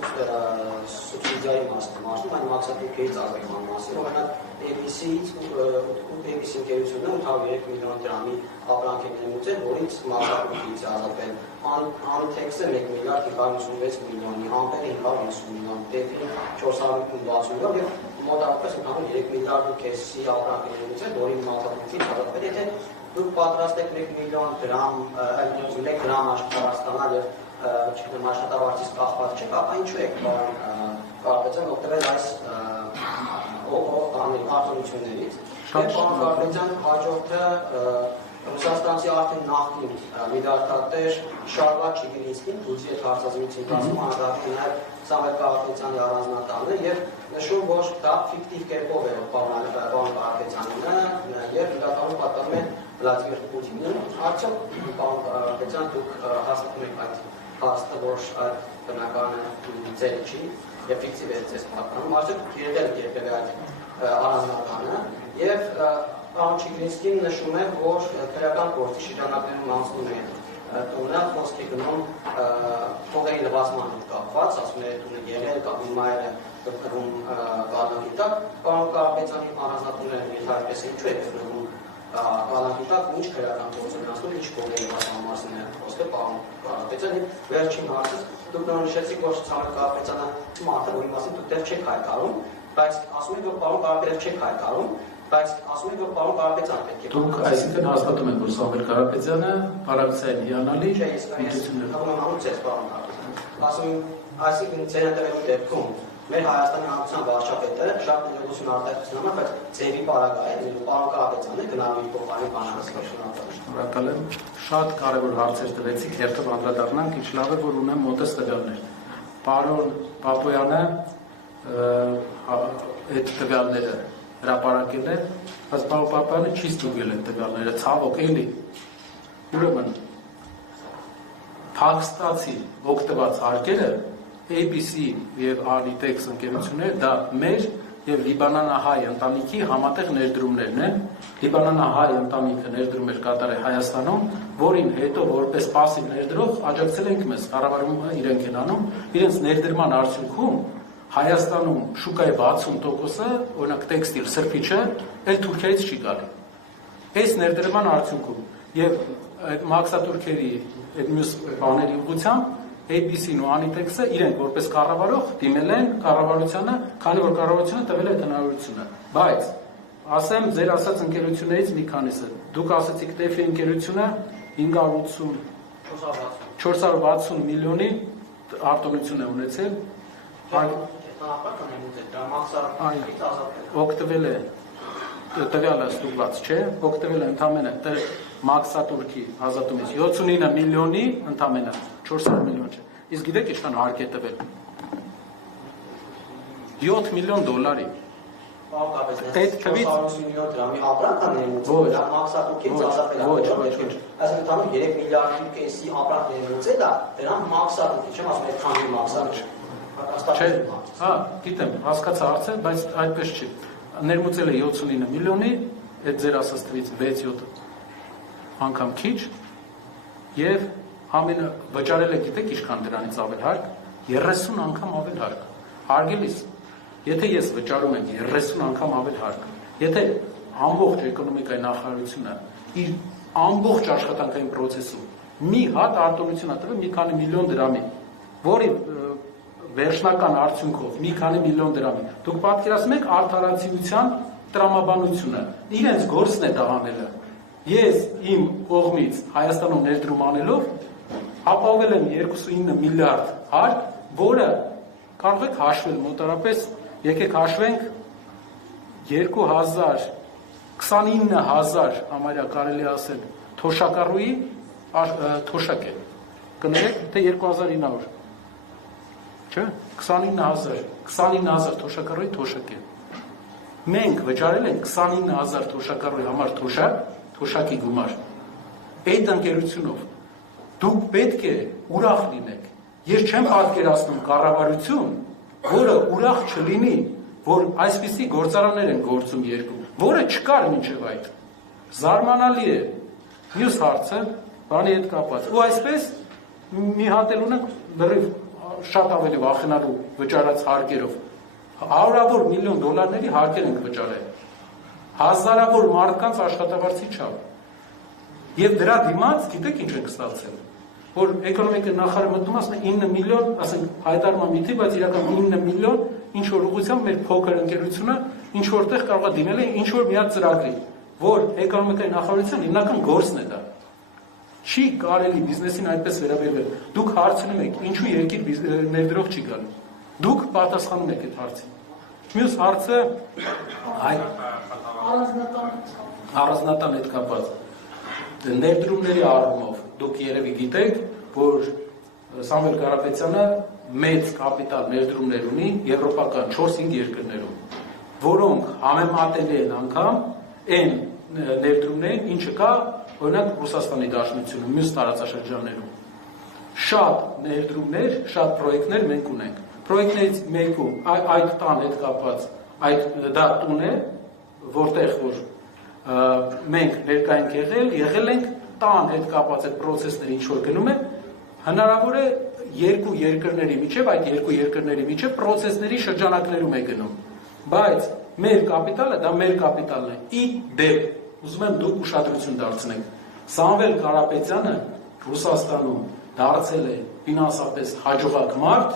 սուբսիդիայի մասում, այն մաքսատուրքերի ծառայման մասին, օրինակ ABC ընկերությունը 803 միլիոն դրամի ապրանք է ներմուծել, որից մաքսատուրքից է ազատվել, Anitex-ը 1 միլիարդ 556 միլիոնի, Ampere 550 միլիոն, Teflon 460 միլիոն եւ մոտավորապես ընդհանուր 3 միլիարդ ու կեսի ապրանք է ներմուծել, որի մաքսատուրքից ազատվել, եթե դուք պատրաստ եք 1 միլիոն դրամ, 1 գրամ աշխատանալ եւ աշխատավարձից կախված չեք, ապա ինչու եք Կարապետյան օգտվել այս արտոնություններից։ Պարոն Կարապետյան հաջորդը Ռուսաստանցի արդեն նախկին միգարտատեր Շարլակ Չիգրինսկին դուրս հետ հարցազրույցի ընթացքում անդրադառնում նաև Սամվել Կարապետյանի առանձնատանը եւ նշում, որ դա ֆիկտիվ կերպով է պարոն Կարապետյանինը եւ իրականում պատկանում է Վլադիմիր Պուտինին։ Արդյոք պարոն Կարապետյան դուք հաստատում եք այդ փաստը, որ այդ բնականը ձեր չի եւ ֆիկտիվ է ձեզ պատկանում, արդյոք եղել է երբևէ այդ առանձնատանը եւ պարոն Չիգրինսկին նշում է, որ քրեական գործի շրջանակներում անցնում է տունը, խոսք է գնում փողերի լվացման հետ կապված, ասում է տունը եղել կամ հիմա է կրում գալանքի տակ, պարոն Կարապետյանի առանձնատունները եթե այդպես ինչու է կրում գալանքի տակ, ինչ քրեական գործ են անցնում, ինչ փողերի լվացման մասին է խոսքը պարոն Կարապետյան եւ վերջին հարցը դուք նշեցիք, որ Սամվել Կարապետյանը մարդը, որի մասին դուք դեռ չեք հայտարարում, բայց ասում եք, որ պարոն Կարապետյանը չեք հայտարարում, բայց ասում եք, որ պարոն Կարապետյանը պետք է։ Դուք այսինքն հաստատում եք, որ Սամվել Կարապետյանը պարակցային հիանալի այսինքն ձեր ընտրելու դեպքում մեր Հայաստանի Հանրապետության վարչապետը շատ ներողություն արտահայտությունում է, բայց ձևի պարագա է, պարոն Կարապետյանը գնալու փոխարեն բանակցական։ Շնորհակալ եմ։ Շատ կարևոր հարցեր տվեցիք, հերթով անդրադառնանք, ինչ լավ է, որ ունեմ մոտս տվյալներ։ Պարոն Պապոյանը այդ տվյալները հրապարակել է, բայց պարոն Պապոյանը չի ստուգել այդ տվյալները, ցավոք էլի։ Ուրեմն Փակստացի օգտված հարկերը ABC եւ Anitex ընկերությունները դա մեր եւ Լիբանանահայ ընտանիքի համատեղ ներդրումներն են։ Լիբանանահայ ընտանիքը ներդրում էր կատարել Հայաստանում, որին հետո որպես պասիվ ներդրող աջակցել ենք մեզ, կառավարումը իրենք են անում, իրենց ներդրման արդյունքում Հայաստանում շուկայի 60%-ը, օրինակ տեքստիլ, սրբիչը, էլ Թուրքիայից չի գալի։ Այս ներդրման արդյունքում եւ այդ մաքսատուրքերի այդ մյուս բաների ուղղությամբ ABC-ն ու Anitex-ը իրենք որպես կառավարող դիմել են կառավարությանը, քանի որ կառավարությունը տվել է հնարավորությունը։ Բայց ասեմ ձեր ասած ընկերություններից մի քանիսը։ Դուք ասացիք Տեֆի ընկերությունը 460 միլիոնի արտոնություն է ունեցել։ Օգտվել է տվյալը ստուգված չէ, օգտվել է ընդամենը մաքսատուրքի ազատումից 79 միլիոնի ընդամենը 400 միլիոն չէ։ Իսկ գիտեք ինչքան հարկ է տվել։ 7 միլիոն դոլարի։ Այդ թվից 450 միլիոն դրամի ապրանք է ներմուծել, դա մաքսատուրքից ազատվել է։ Ոչ։ Այսինքն ընդհանուր 3 միլիարդի կեսի ապրանք ներմուծել է, դրան մաքսատուրքի, չեմ ասում այդքանի մաքսատուրք։ Չէ, հա, գիտեմ, հասկացա հարցը, բայց այդպես չի։ Ներմուծել է 79 միլիոնի, այդ ձեր ասած թվից 6-7 անգամ քիչ եւ ամենը վճարել է գիտեք ինչքան դրանից ավել հարկ 30 անգամ ավել հարկ հարգելիս եթե ես վճարում եմ 30 անգամ ավել հարկ եթե ամբողջ էկոնոմիկայի նախարարությունը իր ամբողջ աշխատանքային process-ում մի հատ արտոնություն ատվել մի քանի միլիոն դրամի որի վերջնական արդյունքով մի քանի միլիոն դրամի դուք պատկերացնում եք արդարացիության տրամաբանությունը իրենց գործն է դա անելը Ես իմ կողմից Հայաստանում ներդրում անելով ապահովել եմ 29 միլիարդ հարկ, որը կարող եք հաշվել մոտարապես, եկեք հաշվենք 29,000 համարյա կարելի ասել թոշակառուի թոշակ է, կներեք, թե 2900, չէ, 29,000 թոշակառուի թոշակ է, մենք վճարել ենք 29,000 թոշակառուի համար թոշակի գումար, այդ ընկերությունով դուք պետք է ուրախ լինեք, ես չեմ պատկերացնում կառավարություն, որը ուրախ չլինի, որ այսպիսի գործարաններ են գործում երկու, որը չկար մինչև այդ, զարմանալի է, մյուս հարցը, բանի հետ կապված, ու այսպես մի հատ էլ ունենք լրիվ շատ ավելի վախենալու վճարած հարկերով հարյուրավոր միլիոն դոլարների հարկեր ենք վճարել, հազարավոր մարդկանց աշխատավարձի չափ, եւ դրա դիմաց գիտեք ինչ ենք ստացել, որ էկոնոմիկայի նախարարը մտնում ասում է 9 միլիոն, ասենք հայտարարման միտի, բայց իրական 9 միլիոն ինչ որ ուղղությամբ մեր փոքր ընկերությունը ինչ որտեղ կարող է դիմել ինչ որ մի հատ ծրագրի, որ էկոնոմիկայի նախարարության հիմնական գործն է դա։ Չի կարելի բիզնեսին այդպես վերաբերվել։ Դուք հարցնում եք, ինչու երկիր ներդրող չի գալու։ Դուք պատասխանում եք այդ հարցին։ Մյուս հարցը առանձնատան հետ կապված ներդրումների առումով դուք երևի գիտեք, որ Սամվել Կարապետյանը մեծ կապիտալ ներդրումներ ունի եվրոպական 4-5 երկրներում, որոնք համեմատելի են անգամ այն ներդրումներին, ինչը կա օրինակ Ռուսաստանի Դաշնությունում, մյուս տարածաշրջաններում։ Շատ ներդրումներ, շատ պրոյեկտներ մենք ունենք։ Պրոյեկտներից մեկում այդ տան հետ կապված, դա տուն է, որտեղ որ մենք ներկա ենք եղել ենք տան հետ կապված այդ պրոցեսները ինչ որ գնում են, հնարավոր է երկու երկրների միջև, այդ երկու երկրների միջև պրոցեսների շրջանակներում է գնում, բայց մեր կապիտալը, դա մեր կապիտալն է, ի դեպ, ուզում եմ դուք ուշադրություն դարձնեք, Սամվել Կարապետյանը Ռուսաստանում դարձել է ֆինանսապես հաջողակ մարդ,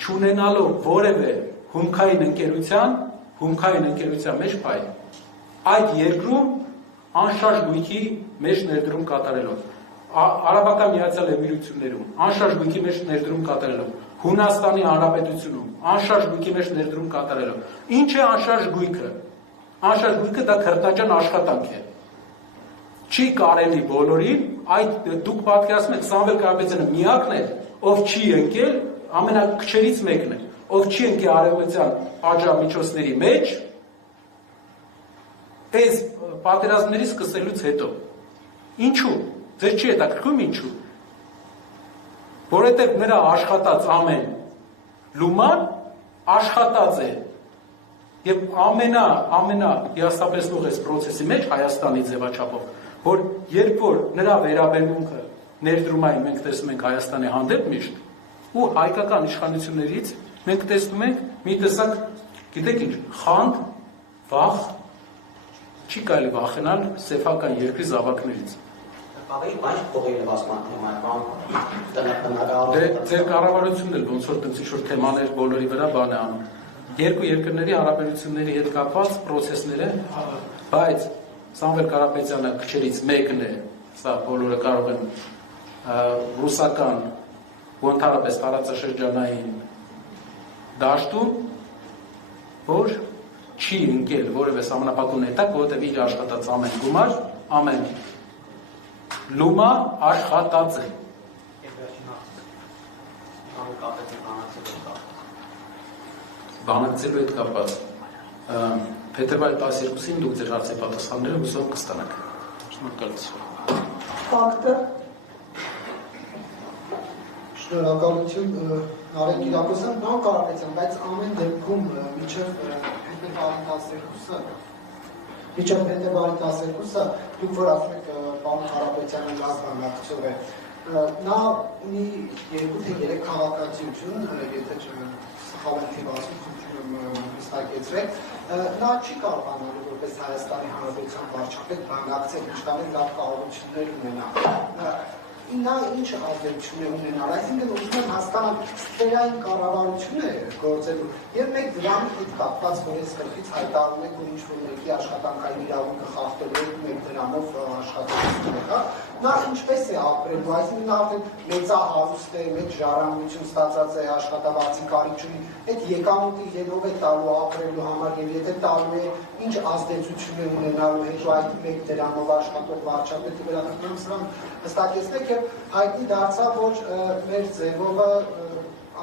չունենալով որևէ հումքային ընկերության մեջ փայլ, այդ երկրում անշարժ գույքի մեջ ներդրում կատարելով, Արաբական Միացյալ Էմիրություններում անշարժ գույքի մեջ ներդրում կատարելով, Հունաստանի Հանրապետությունում անշարժ գույքի մեջ ներդրում կատարելով, ինչ է անշարժ գույքը։ Անշարժ գույքը դա քրտնաջան աշխատանք է։ Չի կարելի բոլորին, այդ դուք պատկերացնում եք Սամվել Կարապետյանը միակն է, ով չի ընկել, ամենակչերից մեկն է, ով չի ընկել արևմտյան պատժամիջոցների մեջ, այս պատերազմների սկսելուց հետո։ Ինչու։ Ձեզ չի հետաքրքրում ինչու։ Որովհետև նրա աշխատած ամեն լուման աշխատած է եւ ամենա հիասթափեցնող այս process-ի մեջ Հայաստանի ձևաչափով, որ երբ որ նրա վերաբերմունքը ներդրումային մենք տեսնում ենք Հայաստանի հանդեպ միշտ ու հայկական իշխանություններից մենք տեսնում ենք մի տեսակ, գիտեք ինչ, խանդ, վախ, չի կարելի վախենալ սեփական երկրի զավակներից։ Ձեր կառավարությունն էլ ոնց որ ինչ-որ թեմաներ բոլորի վրա բան է անում։ Երկու երկրների հարաբերությունների հետ կապված process-ներ են, բայց Սամվել Կարապետյանը քչերից մեկն է, սա բոլորը կարող են ռուսական ու ընդհանրապես տարածաշրջանային դաշտում, որ չի ընկել որևէ սահմանափակում հետակ, որովհետև իր աշխատած ամեն գումար, ամեն լումա աշխատած է։ Բանակցելու հետ կապված փետրվարի 12-ին դուք ձեր հարցի պատասխանները հուսով կստանաք։ Շնորհակալություն։ Ֆակտը շնորհակալություն Նարեկ Կիրակոսյան, պարոն Կարապետյան, բայց ամեն դեպքում մինչև փետրվարի 12-ը դուք որ ասում եք պարոն Կարապետյանը լավ բանակցող է, նա ունի 2 թե 3 քաղաքացիություն, եթե սխալ եմ ասում, հստակեցրեք, նա չի կարողանալու որպես Հայաստանի Հանրապետության վարչապետ բանակցել, ինչքան լավ կարողություններ ունենա։ Նա ինչ ազդեցություն է ունենալ, այսինքն ուզում եմ հասկանալ ստերային կառավարություն է գործելու եւ մեկ դրամի հետ կապված, որ այս կրկից հայտարարում եք, որ ինչ-որ մեկի աշխատանքային իրավունքը խախտելու եք, մեկ դրանով աշխատանքություն եղա, նա ինչպես է ապրելու, այսինքն նա արդեն մեծահարուստ է, մեծ ժառանգություն ստացած է, աշխատավարձի կարիք ունի, այդ եկամուտի ելով է տալու ապրելու համար եւ եթե տալու է, ինչ ազդեցություն է ունենալու հետո այդ մեկ դրանով աշխատող վարչապետի վրա սրան հստակեցնեք եւ հայտնի դարձավ, որ մեր ձևովը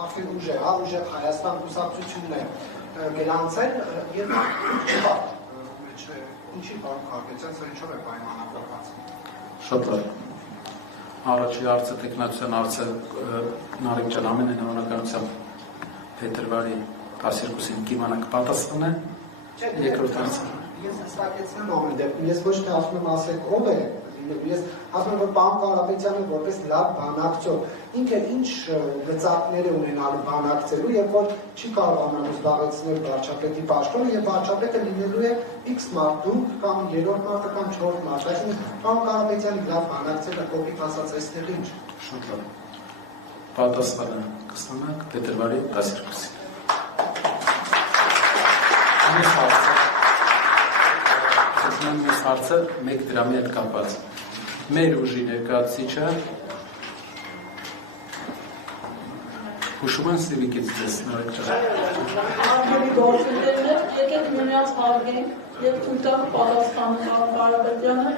արդեն ուժեղ Հայաստան կուսակցությունն է գրանցել եւ չկա ինչի բան Կարապետյան, սա ինչով է պայմանավորված։ Շատ լավ։ Առաջի հարցը տեխնացիան հարցը Նարեկ ջան ամեն հավանականությամբ փետրվարի 12-ին կիմանաք պատասխանը։ Երկրորդ հարցը։ Ես հստակեցնեմ ամեն դեպքում, ես ոչ թե ասում եմ ասեք ով է լինելու։ Ես ասում եմ, որ պարոն Կարապետյանը որպես լավ բանակցող ինքը ինչ գծակներ է ունենալու բանակցելու, երբ որ չի կարողանալու զբաղեցնել վարչապետի պաշտոնը եւ վարչապետը լինելու է X մարդու կամ 3-րդ մարդը կամ 4-րդ մարդը։ Այսինքն պարոն Կարապետյանի լավ բանակցելը կոպիտ ասած այստեղ ինչ։ Շատ լավ։ Պատասխանը կստանանք փետրվարի 12-ին։ Այս հարցը 1 դրամի հետ կապված։ Մեր ուժի ներկայացուցիչը հուշում են Սիվիկից ձեզ Արգելի գործունեներն եկեք մենյաց հարգենք և թույտակ պատասխանը Կարապետյանը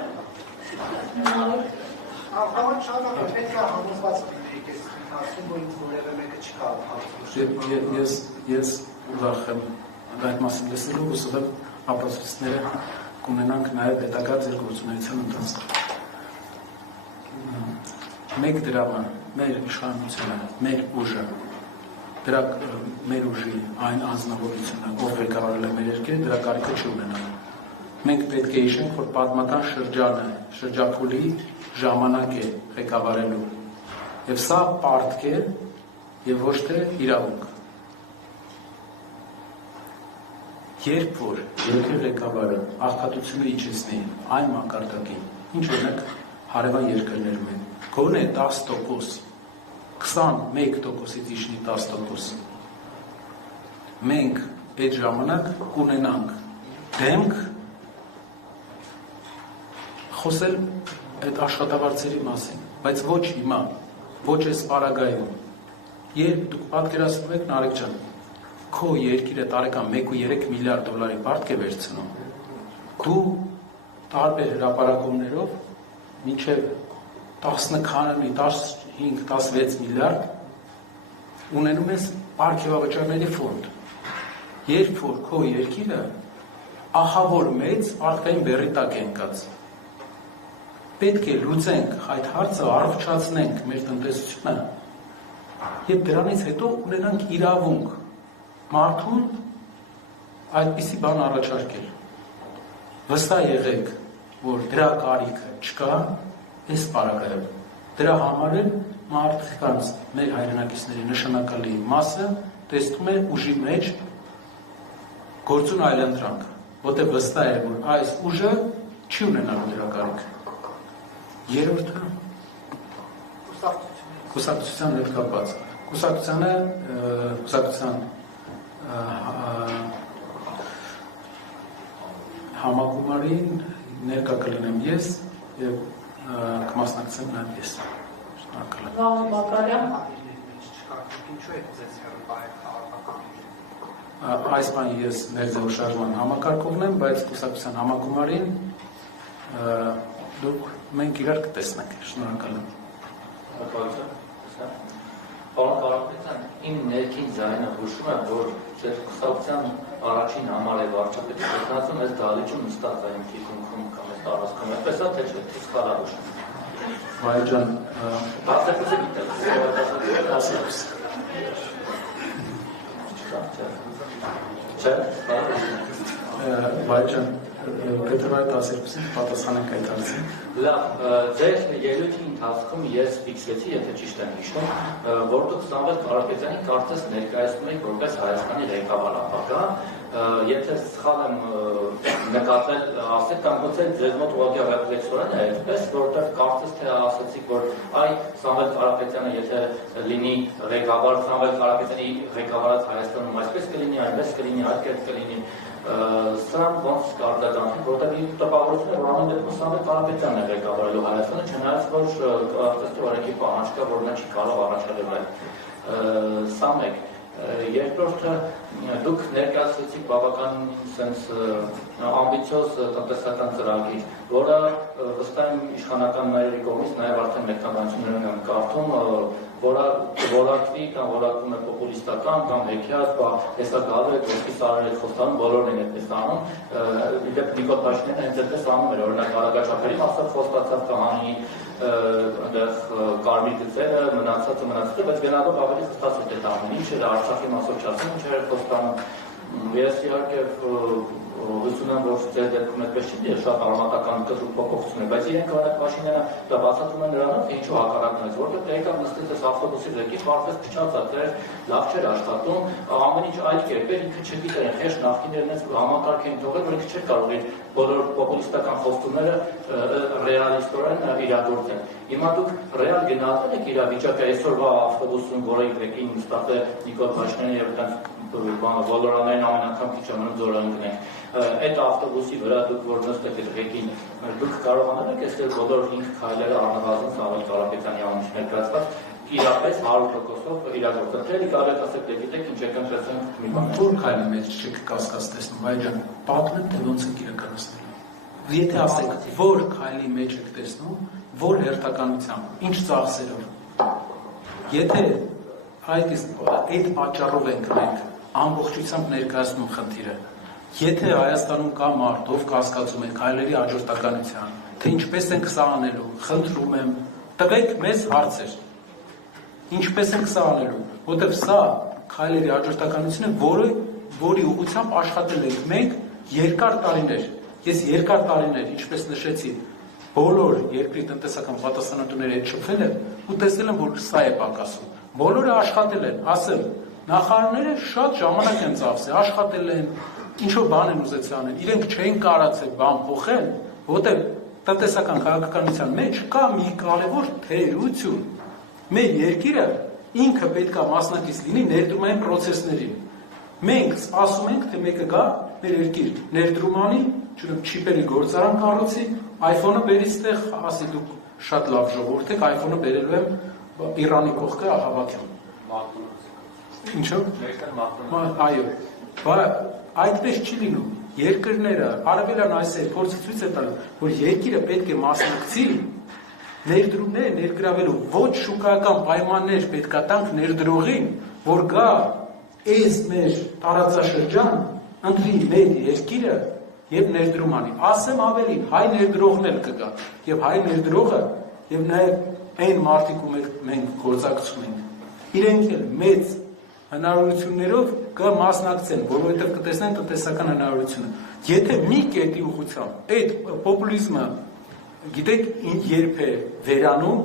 նարեք։ Համար շատակ պետք է համոզված լինեք ես ասում, որ ինձ որևէ մեկը չկա Ես ուրախ եմ այդ մասին լսելով, ուսով եմ ապացույցները կունենանք նաև հետագա ձեր գործունեության ընթացքում։ 1 դրամը մեր իշխանությունը, մեր ուժը, դրա մեր ուժի այն անձնավորությունը, ով ղեկավարել է մեր երկիրը, դրա կարիքը չի ունենալու։ Մենք պետք է հիշենք, որ պատմական շրջանը, շրջափուլի ժամանակ է ղեկավարելու։ Եվ սա պարտք է եւ ոչ թե իրավունք։ Երբ որ երկրի ղեկավարը աղքատությունը իջեցնի այն մակարդակին, ինչ օրինակ հարևան երկրներում են, գոնե 10%, 21%-ից իջնի 10%, մենք այդ ժամանակ կունենանք դեմք խոսել այդ աշխատավարձերի մասին, բայց ոչ հիմա, ոչ այս պարագայում։ Երբ դուք պատկերացնում եք Նարեկ ջան, քո երկիրը տարեկան 1.3 միլիարդ դոլարի պարտք է վերցնում, դու տարբեր հրապարակումներով մինչև 15-16 միլիարդ ունենում ես պարգևավճարների ֆոնդ, երբ որ քո երկիրը ահավոր մեծ պարտքային բեռի տակ է ընկած։ Պետք է լուծենք այդ հարցը, առողջացնենք մեր տնտեսությունը եւ դրանից հետո ունենանք իրավունք մարդուն այդպիսի բան առաջարկել։ Վստահ եղեք, որ դրա կարիքը չկա այս պարագայում։ Դրա համար էլ մարդկանց մեր հայրենակիցների նշանակալի մասը տեսնում է ուժի մեջ գործուն այլընտրանք, որտեղ վստահ է, որ այս ուժը չի ունենալու դրա կարիքը։ Երրորդը կուսակցության հետ կապված։ Կուսակցության համագումարին ներկա կլինեմ ես եւ կմասնակցեմ նաեւ ես։ Շնորհակալ եմ։ Վաղ Բակարյան։ Ինչու է ձեզ հերբայր քաղաքական։ Այս բան ես մեր զորշարժման համակարգողն եմ, բայց կուսակցության համագումարին դուք մենք իրար կտեսնենք։ Շնորհակալ եմ։ Պարոն Կարապետյան, իմ ներքին ձայնը հուշում է, որ ձեր կուսակցության առաջին համար է վարչապետի խոսնակցում այս դահլիճում նստած այն թիկունքում կամ այս տարածքում, այդպես է թե չէ, թե սխալ հուշում։ Վայ ջան, 10%-ը գիտեք, 10%։ Չէ, Վայ ջան, փետրվարի 12-ին պատասխանենք այդ հարցին։ Լավ, ձեր ելույթի ընթացքում ես ֆիքսեցի, եթե ճիշտ եմ հիշում, որ դուք Սամվել Կարապետյանին կարծես ներկայացնում եք որպես Հայաստանի ղեկավար ապագա, եթե սխալ եմ նկատել, ասեք կամ գուցե ձեզ մոտ ուղղակի ռեֆլեքսորեն է այդպես, որովհետև կարծես թե ասացիք, որ այ Սամվել Կարապետյանը եթե լինի ղեկավար, Սամվել Կարապետյանի ղեկավարած Հայաստանում այսպես կլինի, այնպես կլինի, այդ կերպ կլինի, սրանք ոնց կարտադրանքին, որտեղ իր տպավորությունը, որ ամեն դեպքում Սամվել Կարապետյանն է ղեկավարելու Հայաստանը, չնայած որ կարծես թե օրենքի պահանջ կա, որ նա չի կարող առաջադրել։ Սա մեկ։ Երկրորդը դուք ներկայացրեցիք բավական sense ամբիցիոզ տնտեսական ծրագիր, որը վստահ եմ իշխանական մայրերի կողմից նաև արդեն մեկնաբանություններում եմ կարդում, որը որակվի կամ որակվում է պոպուլիստական կամ հեքիաթ, հեսա գալու է գործի սարեր հետ խոստանում, բոլորն են այդպես անում, իդեպ Նիկոլ Փաշինյանը հենց այդպես անում էր, օրինակ Արագաչափերի մասով խոստացավ կհանի այնտեղ կարմիր գծերը, մնացածը, բայց գնալով ավելի խստացած է դա ամեն ինչ էր, Արցախի մասով չասում, ինչ էր խոստանում, Ես իհարկե հույս ունեմ, որ ձեր դեպքում այդպես չի, շատ արմատական կտրուկ փոփոխություն է, բայց իրենք արագ Փաշինյանը դա բացատրում են նրանով, թե ինչու հակառակն է, որովհետև դե եկավ նստեց այս ավտոբուսի վրայից, պարզվեց փչացած էր, լավ չէր աշխատում, ամեն ինչ այլ կերպ էր, ինքը չգիտեր, խեղճ նախկիներն այս համակարգ էին թողել, որ ինքը չէր կարող իր բոլոր պոպուլիստական խոստումները ռեալիստորեն իրագործել։ Հիմա դուք ռեալ գնահատել եք իրավիճակը այսօրվա ավտոբուսում, որը եկին նստած է Նիկոլ Փաշինյանը եւ այդպես բոլորանային ամեն անգամ քիչ ամեն ձորը ընկնենք։ Այդ ավտոբուսի վրա դուք որ նստեք այդ ղեկին, դուք կարողանալ եք այստեղ բոլոր 5 քայլերը առնվազն Սամվել Կարապետյանի անունից ներկայացված իրապես 100%-ով իրագործել։ Թե կարելի ասեք դե գիտեք ինչ եք ընտրեցին մի բան։ Որ քայլի մեջ չեք կասկած տեսնում, այլն պատմեմ թե ոնց եք իրականացնել։ Եթե ասեք, որ քայլի մեջ եք տեսնում, որ հերթականությամբ, ինչ ծախսերով։ Եթե այդ պատճառով ենք մենք ամբողջությամբ ներկայացնում խնդիրը, եթե Հայաստանում կա մարդ, ով կասկածում է քայլերի հաջորդականության, թե ինչպես ենք սա անելու, խնդրում եմ, տվեք մեզ հարցեր։ Ինչպես ենք սա անելու, որտեղ սա քայլերի հաջորդականություն է, որի ուղղությամբ աշխատել ենք մենք երկար տարիներ։ Ես երկար տարիներ, ինչպես նշեցի, բոլոր երկրի տնտեսական պատասխանատուները հետ շփվել եմ ու տեսել եմ, որ սա է պակասում։ Բոլորը աշխատել են, ասեմ, նախարարները շատ ժամանակ են ծախսել, աշխատել են, ինչ-որ բան են ուզեցել անել, իրենք չեն կարողացել բան փոխել, որտեղ տնտեսական քաղաքականության մեջ կա մի կարևոր թերություն։ Մեր երկիրը ինքը պետք է մասնակից լինի ներդրումային պրոցեսներին։ Մենք սպասում ենք, թե մեկը գա մեր երկիր ներդրում անի, չիպերի գործարան կառուցի, iPhone-ը բերից տեղ, ասի դուք շատ լավ ժողովուրդ եք, iPhone-ը բերելու եմ Իրանի կողքը հավաքեմ։ Ինչո՞ւ։ Այո, այդպես չի լինում։ Երկրները արևելյան Ասիայի փորձը ցույց է տալու, որ երկիրը պետք է մասնակցի ներդրումներ ներգրավելու ոչ շուկայական պայմաններ պետք է տանք ներդրողին, որ գա այս մեր տարածաշրջան, ընտրի մեր երկիրը եւ ներդրում անի։ Ասեմ ավելին, հայ ներդրողն էլ կգա, եւ հայ ներդրողը եւ նաեւ այն մարդիկ ու մենք գործակցում ենք, իրենք էլ մեծ հնարավորություններով կմասնակցեն, որովհետեւ կտեսնեն տնտեսական հնարավորությունը։ Եթե մի կետի ուղղությամբ այդ պոպուլիզմը գիտեք երբ է վերանում,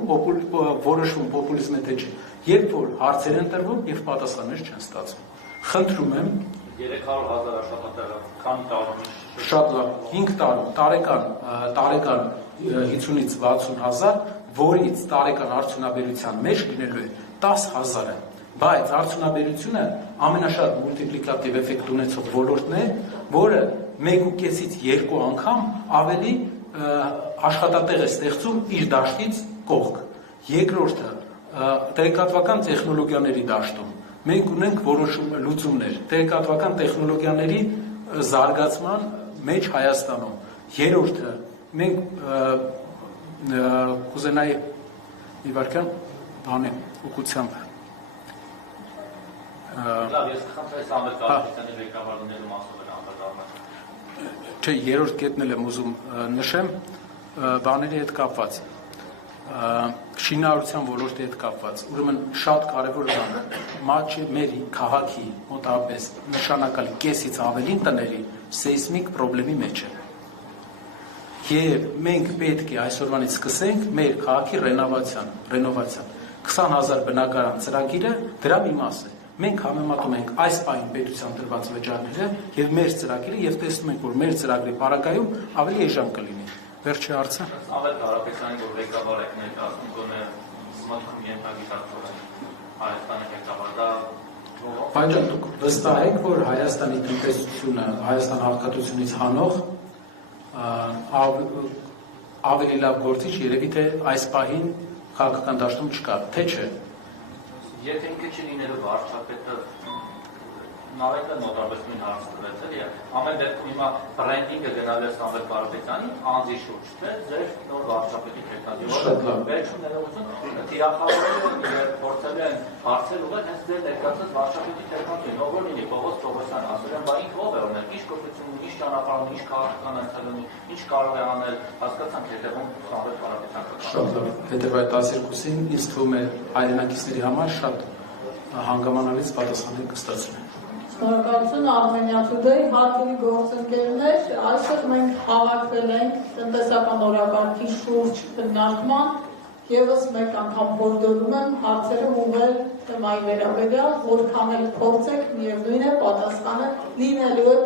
որոշվում պոպուլիզմը թե չէ, երբ որ հարցեր են տրվում եւ պատասխաններ չեն ստացվում։ Խնդրում եմ 300,000 աշխատատեղը քանի տարում շատ լավ 5 տարում տարեկան 50-ից 60,000, որից տարեկան արդյունաբերության մեջ լինելու է 10,000-ը, բայց արդյունաբերությունը ամենաշատ մուլտիպլիկատիվ էֆեկտ ունեցող ոլորտն է, որը 1.5-ից 2 անգամ ավելի աշխատատեղ է ստեղծում իր դաշտից կողք։ Երկրորդը տեղեկատվական տեխնոլոգիաների դաշտում մենք ունենք որոշ լուծումներ տեղեկատվական տեխնոլոգիաների զարգացման մեջ Հայաստանում։ Երրորդը մենք կուզենայի մի վարքան բանի ուղղությամբ լավ, ես կխնդրեի Սամվել Կարապետյանի ղեկավարների մասով անդրադառնալ։ Չէ, երրորդ կետն էլ եմ ուզում նշեմ բաների հետ կապված, շինարարության ոլորտի հետ կապված, ուրեմն շատ կարևոր բան է, մեր քաղաքի մոտավորապես նշանակալի կեսից ավելին տների սեյսմիկ պրոբլեմի մեջ է։ Եվ մենք պետք է այսօրվանից սկսենք մեր քաղաքի ռենովացիան, 20,000 բնակարան ծրագիրը դրա մի մաս է։ Մենք համեմատում ենք այս պահին պետության տրված վճարները եւ մեր ծրագիրը եւ տեսնում ենք, որ մեր ծրագրի պարագայում ավելի էժան կլինի։ Վերջի հարցը։ Սամվել Կարապետյանի որ ղեկավար եք ներկայացնում, գոնե մտքում ենթագիտակցող են Հայաստանի ղեկավար, դա Բայց դուք վստահ եք, որ Հայաստանի տնտեսությունը, Հայաստան հաղթությունից հանող ավելի լավ գործիչ երևի թե այս պահին քաղաքական դաշտում չկա, թե չէ։ Եթե ինքը չլինելու վարչապետը նավեկը մոտավորապես նույն հարց տվեց էլի, ամեն դեպքում հիմա բրենդինգը գնալ է Սամվել Կարապետյանի անձի շուրջ, թե ձեր նոր վարչապետի քետնադի, որը վերջում ներողություն թիրախավորել փորձել են հարցեր ուղղել հենց ձեր ներկայացած վարչապետի քետնադին, ով որ լինի Պողոս Պողոսյանը, ասել են, բա ինքը ով է ունել, ինչ կոչություն ունի, ինչ ճանապարհ ունի, ինչ քաղաքական անցյալ ունի, ինչ կարող է անել, հասկացանք հետևում Սամվել Կարապետյանը։ Շատ լավ, հետևάει 12-ին ինձ թվում է հայրենակիցների համար շատ հանգամանալից պատասխաններ կստացվեն։ Շնորհակալություն Armenia Today, հարգելի գործընկերներ, այսօր մենք հավաքվել ենք տնտեսական օրակարգի շուրջ քննարկման, եւս մեկ անգամ հորդորում եմ հարցերը ուղղել թեմայի վերաբերյալ, որքան էլ փորձեք, միևնույն է պատասխանը լինելու է